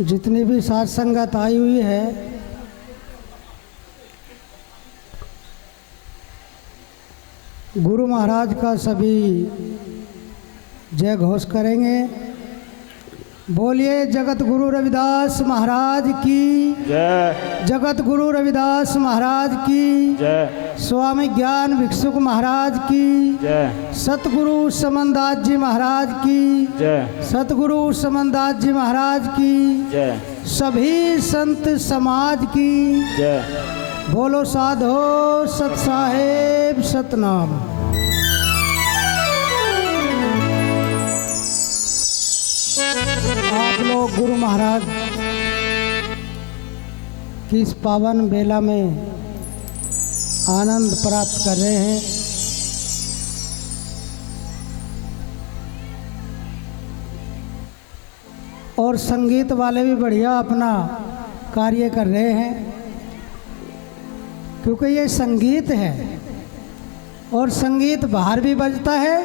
जितनी भी साथ संगत आई हुई है, गुरु महाराज का सभी जय घोष करेंगे। बोलिए जगत गुरु रविदास महाराज की जय। जगत गुरु रविदास महाराज की जय। स्वामी ज्ञान भिक्षुक महाराज की जय। सतगुरु समनदास जी महाराज की जय। सतगुरु समनदास जी महाराज की जय। सभी संत समाज की जय। बोलो साधो सत साहेब सतनाम। आप लोग गुरु महाराज की इस पावन बेला में आनंद प्राप्त कर रहे हैं। और संगीत वाले भी बढ़िया अपना कार्य कर रहे हैं, क्योंकि ये संगीत है और संगीत बाहर भी बजता है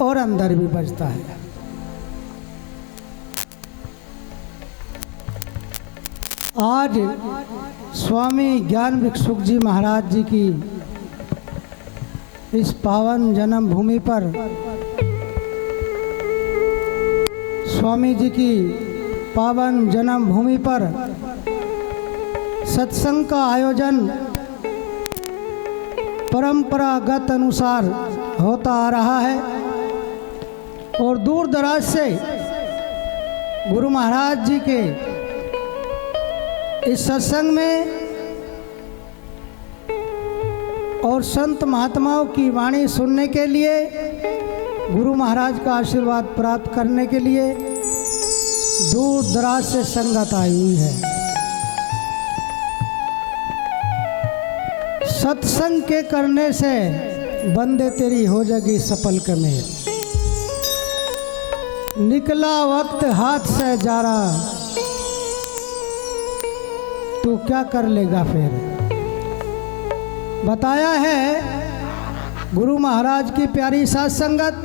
और अंदर भी बजता है। आज स्वामी ज्ञान भिक्षुक जी महाराज जी की इस पावन जन्म भूमि पर स्वामी जी की पावन जन्म भूमि पर सत्संग का आयोजन परंपरागत अनुसार होता आ रहा है और दूर दराज से गुरु महाराज जी के इस सत्संग में और संत महात्माओं की वाणी सुनने के लिए, गुरु महाराज का आशीर्वाद प्राप्त करने के लिए दूर दराज से संगत आई हुई है। सत्संग के करने से बंदे तेरी हो जाएगी सफल कमेल। निकला वक्त हाथ से जा रहा, तू क्या कर लेगा फिर। बताया है गुरु महाराज की प्यारी साथ संगत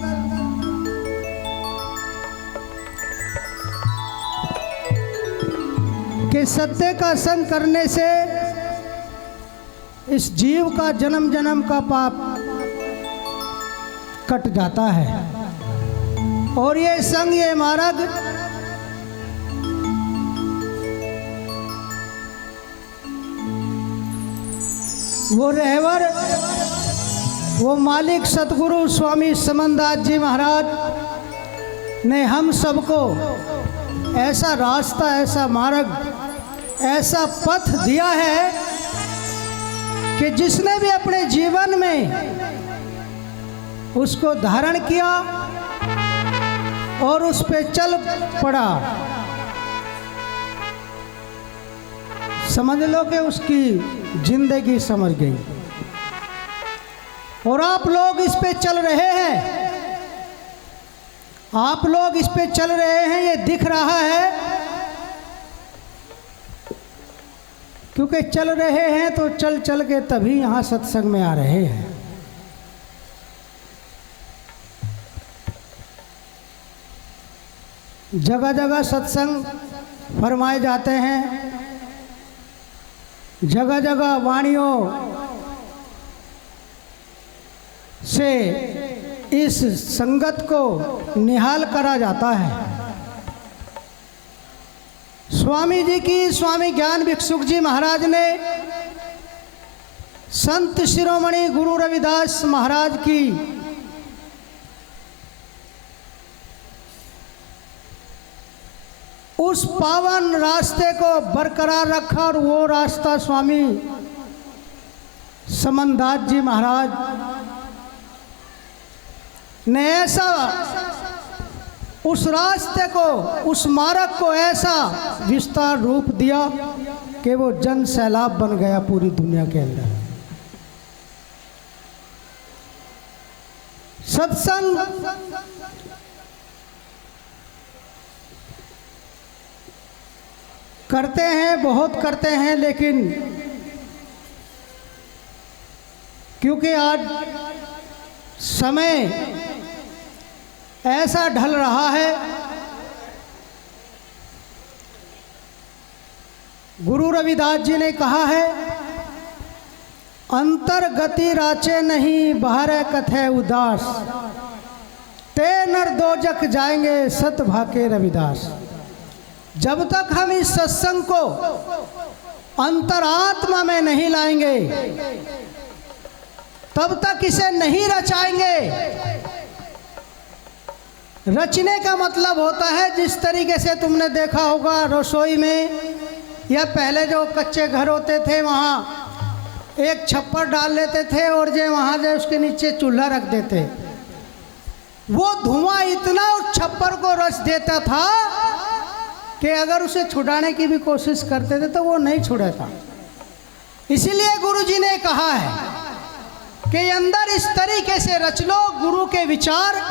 कि सत्य का संग करने से इस जीव का जन्म जन्म का पाप कट जाता है और ये संग, ये मार्ग वो रहवर, वो मालिक सतगुरु स्वामी समनदास जी महाराज ने हम सबको ऐसा रास्ता, ऐसा मार्ग, ऐसा पथ दिया है कि जिसने भी अपने जीवन में उसको धारण किया और उस पे चल पड़ा, समझ लो कि उसकी जिंदगी समझ गई। और आप लोग इस पे चल रहे हैं, आप लोग इस पे चल रहे हैं, ये दिख रहा है, क्योंकि चल रहे हैं तो चल चल के तभी यहाँ सत्संग में आ रहे हैं। जगह जगह सत्संग फरमाए जाते हैं, जगह जगह वाणियों से इस संगत को निहाल करा जाता है। स्वामी जी की, स्वामी ज्ञान भिक्षुक जी महाराज ने संत शिरोमणि गुरु रविदास महाराज की उस पावन रास्ते को बरकरार रखा और वो रास्ता स्वामी समनदास जी महाराज ने ऐसा उस रास्ते को, उस मार्ग को ऐसा विस्तार रूप दिया कि वो जन सैलाब बन गया पूरी दुनिया के अंदर। सत्संग करते हैं, बहुत करते हैं, लेकिन क्योंकि आज समय ऐसा ढल रहा है गुरु रविदास जी ने कहा है, अंतर गति राचे नहीं बाहर कथे उदास, ते नर दोजक जाएंगे सत भाके रविदास। जब तक हम इस सत्संग को अंतरात्मा में नहीं लाएंगे, तब तक इसे नहीं रचाएंगे। रचने का मतलब होता है, जिस तरीके से तुमने देखा होगा रसोई में या पहले जो कच्चे घर होते थे, वहाँ एक छप्पर डाल लेते थे और जो वहाँ जो उसके नीचे चूल्हा रख देते, वो धुआं इतना उस छप्पर को रच देता था कि अगर उसे छुड़ाने की भी कोशिश करते थे तो वो नहीं छुड़ेगा। इसीलिए गुरु जी ने कहा है कि अंदर इस तरीके से रच लो गुरु के विचार,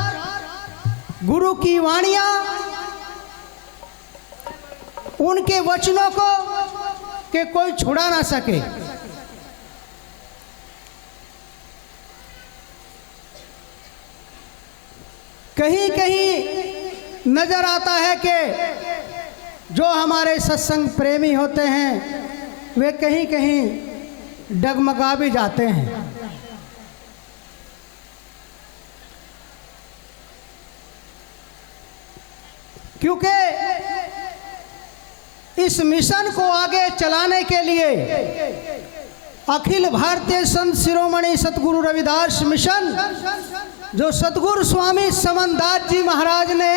गुरु की वाणियाँ, उनके वचनों को कि कोई छुड़ा ना सके। कहीं कहीं नजर आता है कि जो हमारे सत्संग प्रेमी होते हैं वे कहीं कहीं डगमगा भी जाते हैं। क्योंकि इस मिशन को आगे चलाने के लिए अखिल भारतीय संत शिरोमणि सतगुरु रविदास मिशन, जो सतगुरु स्वामी समनदास जी महाराज ने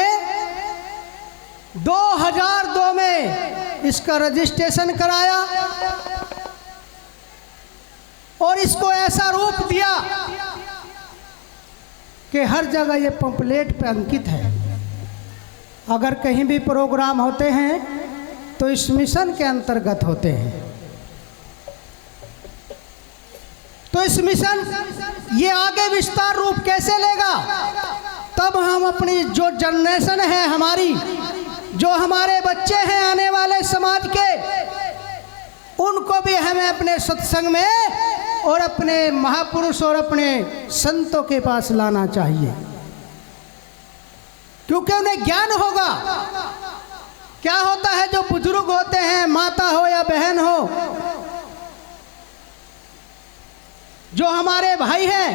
2002 में इसका रजिस्ट्रेशन कराया और इसको ऐसा रूप दिया कि हर जगह ये पंपलेट पे अंकित है। अगर कहीं भी प्रोग्राम होते हैं तो इस मिशन के अंतर्गत होते हैं। तो इस मिशन ये आगे विस्तार रूप कैसे लेगा? तब हम अपनी जो जनरेशन है हमारी, जो हमारे बच्चे हैं आने वाले समाज के, उनको भी हमें अपने सत्संग में और अपने महापुरुष और अपने संतों के पास लाना चाहिए, क्योंकि उन्हें ज्ञान होगा। क्या होता है, जो बुजुर्ग होते हैं, माता हो या बहन हो, जो हमारे भाई हैं,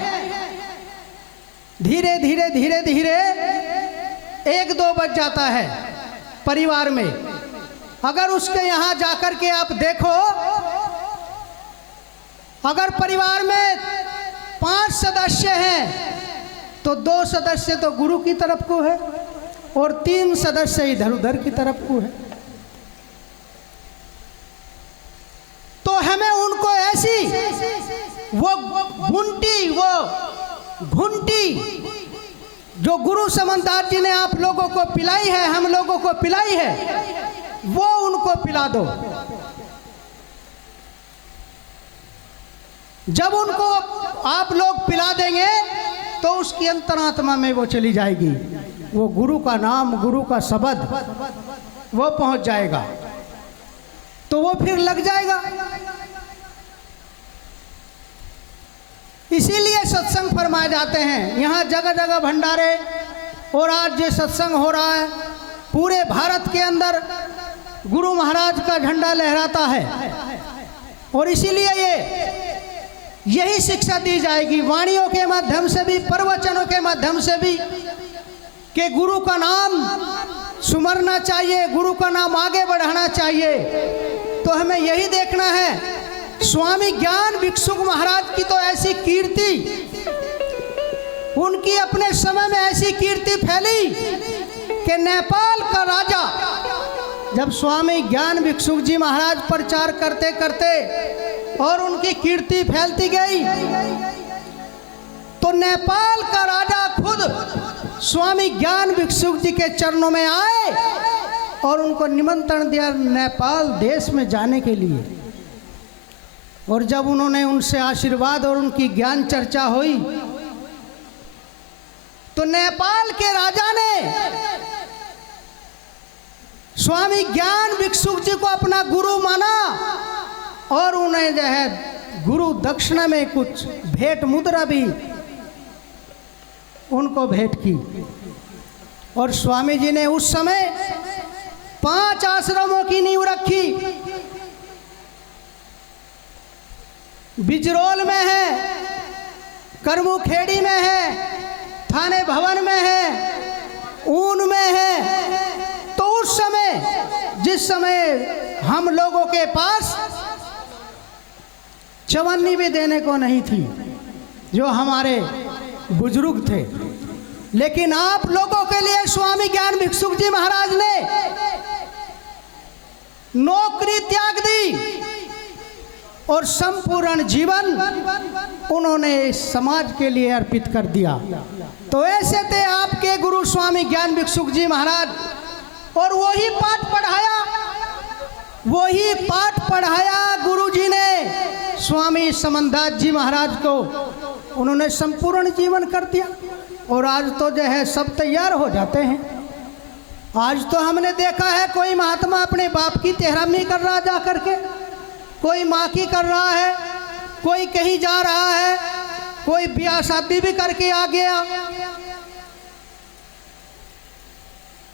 धीरे धीरे धीरे धीरे 1-2 बज जाता है परिवार में। अगर उसके यहाँ जाकर के आप देखो, अगर परिवार में 5 सदस्य हैं तो 2 सदस्य तो गुरु की तरफ को है और 3 सदस्य इधर उधर की तरफ को है। तो हमें उनको ऐसी वो घुंटी जो गुरु समनदास जी ने आप लोगों को पिलाई है, हम लोगों को पिलाई है, वो उनको पिला दो। जब उनको आप लोग पिला देंगे तो उसकी अंतरात्मा में वो चली जाएगी, वो गुरु का नाम, गुरु का शब्द वो पहुंच जाएगा, तो वो फिर लग जाएगा। इसीलिए सत्संग फरमाए जाते हैं। यहाँ जगह जगह भंडारे, और आज जो सत्संग हो रहा है पूरे भारत के अंदर गुरु महाराज का झंडा लहराता है। और इसीलिए यही शिक्षा दी जाएगी वाणियों के माध्यम से भी, प्रवचनों के माध्यम से भी, कि गुरु का नाम सुमरना चाहिए, गुरु का नाम आगे बढ़ाना चाहिए। तो हमें यही देखना है। स्वामी ज्ञान भिक्षुक महाराज की तो ऐसी कीर्ति, उनकी अपने समय में ऐसी कीर्ति फैली कि नेपाल का राजा, जब स्वामी ज्ञान भिक्षुक जी महाराज प्रचार करते करते और उनकी कीर्ति फैलती गई, तो नेपाल का राजा खुद स्वामी ज्ञान भिक्षुक जी के चरणों में आए और उनको निमंत्रण दिया नेपाल देश में जाने के लिए। और जब उन्होंने उनसे आशीर्वाद और उनकी ज्ञान चर्चा हुई, तो नेपाल के राजा ने स्वामी ज्ञान भिक्षुक जी को अपना गुरु माना और उन्हें जो है गुरु दक्षिणा में कुछ भेंट मुद्रा भी उनको भेंट की। और स्वामी जी ने उस समय 5 आश्रमों की नींव रखी बिजरोल में है, करमुखेड़ी में है, थाने भवन में है, ऊन में है। तो उस समय जिस समय हम लोगों के पास चवन्नी भी देने को नहीं थी, जो हमारे बुजुर्ग थे, लेकिन आप लोगों के लिए स्वामी ज्ञान भिक्षुक जी महाराज ने नौकरी त्याग दी और संपूर्ण जीवन उन्होंने समाज के लिए अर्पित कर दिया। तो ऐसे थे आपके गुरु स्वामी ज्ञान भिक्षुक जी महाराज, और वही पाठ पढ़ाया गुरु जी ने स्वामी समनदास जी महाराज को। उन्होंने संपूर्ण जीवन कर दिया, और आज तो जो है सब तैयार हो जाते हैं। आज तो हमने देखा है कोई महात्मा अपने बाप की तेहरामी कर रहा जा करके, कोई माँ की कर रहा है, कोई कहीं जा रहा है, कोई ब्याह शादी भी करके आ गया,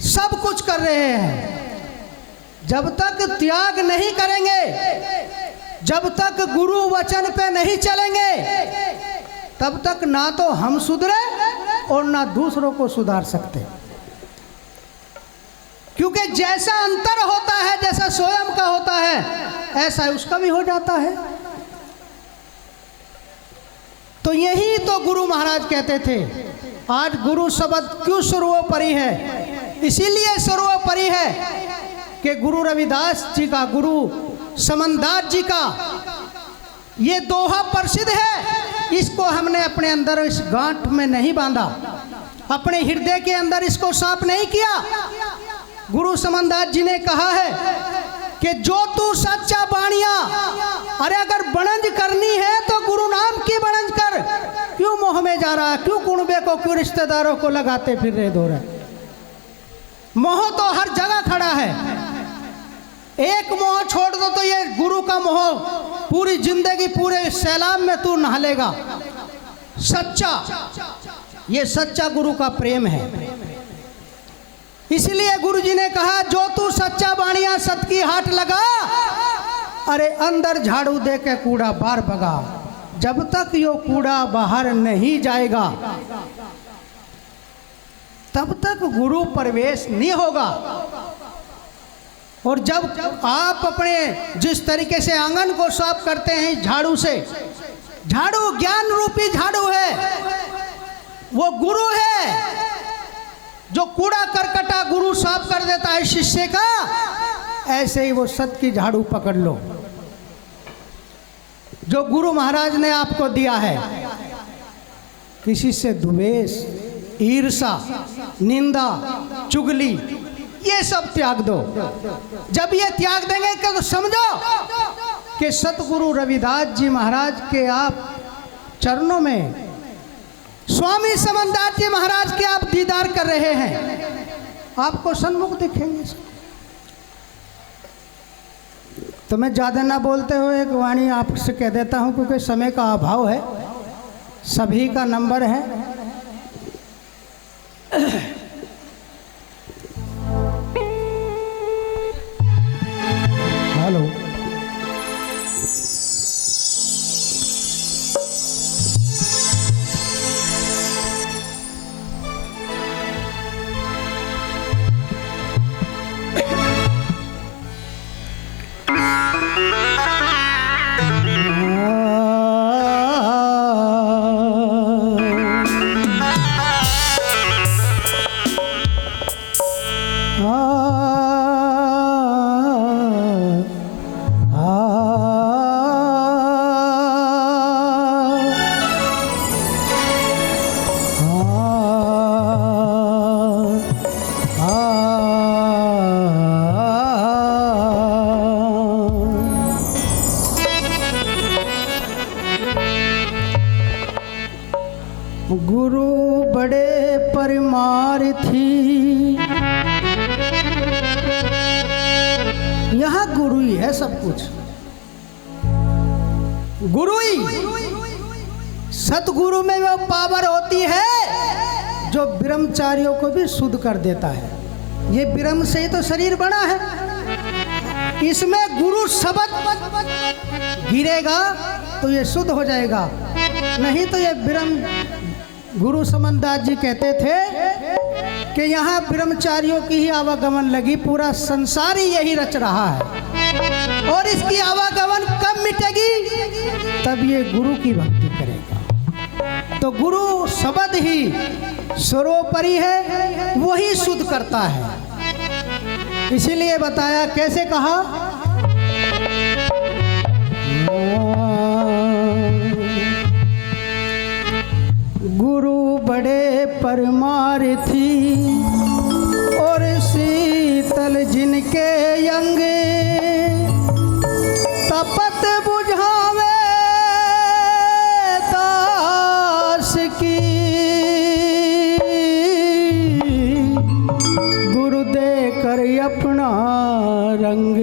सब कुछ कर रहे हैं। जब तक त्याग नहीं करेंगे, जब तक गुरु वचन पे नहीं चलेंगे, तब तक ना तो हम सुधरे और ना दूसरों को सुधार सकते। क्योंकि जैसा अंतर होता है, जैसा स्वयं का होता है, ऐसा उसका भी हो जाता है। तो यही तो गुरु महाराज कहते थे। आज गुरु शब्द क्यों सर्वोपरि है? इसीलिए सर्वोपरि है कि गुरु रविदास जी का, गुरु समनदास जी का ये दोहा प्रसिद्ध है। इसको हमने अपने अंदर इस गांठ में नहीं बांधा, अपने हृदय के अंदर इसको साफ नहीं किया। गुरु समनदास जी ने कहा है कि जो तू सच्चा बाणिया, अरे अगर बनंज करनी है तो गुरु नाम की बनंज कर। क्यों मोह में जा रहा है? क्यों कुणबे को, क्यों रिश्तेदारों को लगाते फिर रहे दो रहे? मोह तो हर जगह खड़ा है। एक मोह छोड़ दो तो ये गुरु का मोह पूरी जिंदगी, पूरे सैलाब में तू नहा लेगा। सच्चा, ये सच्चा गुरु का प्रेम है। इसलिए गुरु जी ने कहा, जो तू सच्चा बाणिया सत की हाट लगा, अरे अंदर झाड़ू दे के कूड़ा बाहर भगा। जब तक यो कूड़ा बाहर नहीं जाएगा, तब तक गुरु प्रवेश नहीं होगा। और जब आप अपने जिस तरीके से आंगन को साफ करते हैं झाड़ू से, झाड़ू ज्ञान रूपी झाड़ू है, वो गुरु है। जो कूड़ा करकटा गुरु साफ कर देता है शिष्य का, ऐसे ही वो सत की झाड़ू पकड़ लो जो गुरु महाराज ने आपको दिया है। किसी से द्वेष, ईर्षा, निंदा, चुगली, ये सब त्याग दो। जब ये त्याग देंगे तो समझो कि सतगुरु रविदास जी महाराज के आप चरणों में, स्वामी समनदास जी महाराज के आप दीदार कर रहे हैं। आपको सन्मुख दिखेंगे। तो मैं ज़्यादा ना बोलते हुए एक वाणी आपसे कह देता हूं, क्योंकि समय का अभाव है। सभी का नंबर है। हेलो, गुरु बड़े परमार्थी, यहाँ गुरु ही है सब कुछ। गुरु ही, सतगुरु में वो पावर होती है जो ब्रह्मचारियों को भी शुद्ध कर देता है। ये ब्रह्म से ही तो शरीर बना है। इसमें गुरु शब्द गिरेगा तो ये शुद्ध हो जाएगा। नहीं तो ये ब्रह्म गुरु समनदास जी कहते थे कि यहाँ ब्रह्मचारियों की ही आवागमन लगी, पूरा संसार ही यही रच रहा है और इसकी आवागमन कब मिटेगी? तब ये गुरु की भक्ति करेगा। तो गुरु शब्द ही सर्वोपरि है, वही शुद्ध करता है। इसीलिए बताया, कैसे कहा? गुरु बड़े परमार्थी और शीतल जिनके अंग, तपत बुझावे दास की, गुरु दे कर अपना रंग।